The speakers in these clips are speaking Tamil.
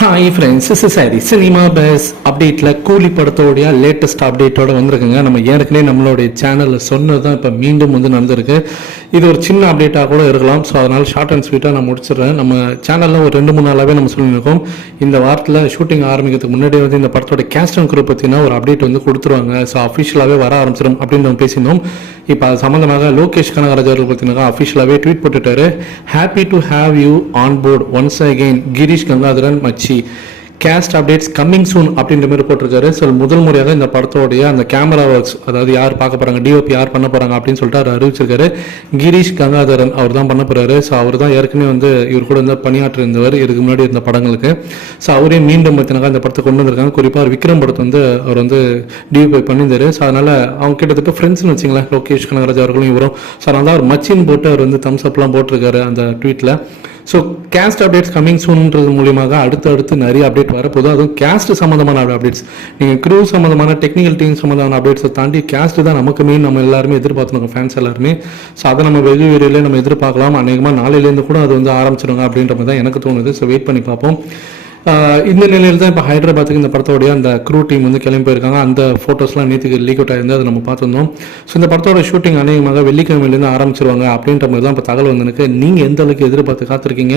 ஹாய் ஃப்ரெண்ட்ஸ் இஸ் சாரி சினிமா பேஸ் அப்டேட்டில் கூலி படத்தோடைய லேட்டஸ்ட் அப்டேட்டோட வந்திருக்குங்க. நம்ம ஏற்கனவே நம்மளுடைய சேனலில் சொன்னது தான் இப்போ மீண்டும் வந்து நடந்திருக்கு. இது ஒரு சின்ன அப்டேட்டாக கூட இருக்கலாம். ஸோ அதனால் ஷார்ட் அண்ட் ஸ்வீட்டாக நான் முடிச்சிடுறேன். நம்ம சேனலில் ஒரு ரெண்டு மூணு நாளாகவே நம்ம சொல்லியிருக்கோம். இந்த வாரத்தில் ஷூட்டிங் ஆரம்பிக்கிறதுக்கு முன்னாடி வந்து இந்த படத்தோட கேஸ்ட் அண்ட் குரூப் பற்றினா ஒரு அப்டேட் வந்து கொடுத்துருவாங்க. ஸோ அஃபிஷியலாகவே வர ஆரம்பிச்சிடும் அப்படின்னு நம்ம பேசியிருந்தோம். இப்போ அது சம்மந்தமாக லோகேஷ் கனகராஜ் அவர்கள் பார்த்தீங்கன்னா அஃபிஷியலாகவே tweet போட்டுட்டாரு. Happy to have you on board once again Girish Gangadharan மச்சி. கேஸ்ட் அப்டேட்ஸ் கம்மிங் சூன் அப்படின்ற மாதிரி போட்டிருக்காரு. ஸோ முதல் முறையாக இந்த படத்தோடைய அந்த கேமரா ஒர்க்ஸ் அதாவது யார் பார்க்க போறாங்க டிஓபி யார் பண்ண போறாங்க அப்படின்னு சொல்லிட்டு அவர் அறிவிச்சிருக்காரு. கிரீஷ் கங்காதரன் அவர் தான் பண்ண போறாரு. ஸோ அவர் தான் ஏற்கனவே வந்து இவர் கூட வந்து பணியாற்றி இருந்தவர் இதுக்கு முன்னாடி இருந்த படங்களுக்கு. ஸோ அவரே மீண்டும் பார்த்தீங்கன்னா இந்த படத்தை கொண்டு வந்திருக்காங்க. குறிப்பாக விக்ரம் படத்தை வந்து அவர் வந்து டிஓபி பண்ணியிருந்தாரு. ஸோ அதனால அவங்க கிட்டத்தட்ட ஃப்ரெண்ட்ஸ்னு வச்சுங்களேன் லோகேஷ் கனகராஜ் அவர்களும் இவரும். ஸோ அதனால் அவர் மச்சின் போட்டு அவர் வந்து தம்ஸ் அப்லாம் போட்டிருக்காரு அந்த ட்வீட்டில் ஸோ கேஸ்ட் அப்டேட்ஸ் கம்மிங் சூன்ன்றது மூலியமாக அடுத்து அடுத்து நிறைய அப்டேட் வரப்போதும் அதுவும் கேஸ்ட் சம்மந்தமான அப்டேட்ஸ் நீங்கள் க்ரூ சம்மந்தமான டெக்னிக்கல் டீம் சம்மந்தமான அப்டேட்ஸை தாண்டி கேஸ்ட் தான் நமக்கு மெயின் நம்ம எல்லாருமே எதிர்பார்த்துருக்கோம் ஃபேன்ஸ் எல்லாருமே. ஸோ அதை நம்ம வெகு விரைவில் நம்ம எதிர்பார்க்கலாம். அநேகமாக நாளையிலேருந்து கூட அது வந்து ஆரம்பிச்சிடுங்க அப்படின்ற மாதிரி தான் எனக்கு தோணுது. ஸோ வெயிட் பண்ணி பார்ப்போம். இந்த நிலையில் தான் இப்போ ஹைதராபாத்துக்கு இந்த படத்தோடைய அந்த க்ரூ டீம் வந்து கிளம்பி போயிருக்காங்க. அந்த ஃபோட்டோஸ்லாம் நேற்றுக்கு லீக் அவுட் ஆயிருந்து அதை நம்ம பார்த்துருந்தோம். ஸோ இந்த படத்தோட ஷூட்டிங் அநேகமாக வெள்ளிக்கிழமையிலேருந்து ஆரம்பிச்சிருவாங்க அப்படின்ற மாதிரி தான் இப்போ தகவல் வந்திருக்கு. நீங்கள் எந்த அளவுக்கு எதிர்பார்த்து காத்திருக்கீங்க?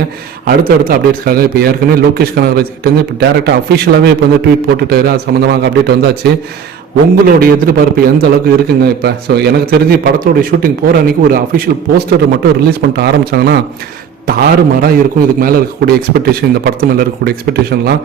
அடுத்தடுத்த அப்டேட்ஸ்க்காக இப்போ ஏற்கனவே லோகேஷ் கனகராஜ் கிட்டேருந்து இப்போ டேரெக்டாக அஃபிஷியலாகவே இப்போ வந்து ட்வீட் போட்டுட்டாரு. அது சம்மந்தமாக அப்டேட் வந்தாச்சு. உங்களுடைய எதிர்பார்ப்பு எந்த அளவுக்கு இருக்குங்க இப்போ? ஸோ எனக்கு தெரிஞ்சு படத்தோடைய ஷூட்டிங் போகிற அன்னைக்கு ஒரு அஃபிஷியல் போஸ்டரை மட்டும் ரிலீஸ் பண்ணிட்டு ஆரம்பிச்சாங்கன்னா தாறுமாறாக இருக்கும். இதுக்கு மேலே இருக்கக்கூடிய எக்ஸ்பெக்டேஷன் இந்த படத்து மேலே இருக்கக்கூடிய எக்ஸ்பெக்டேஷன்லாம்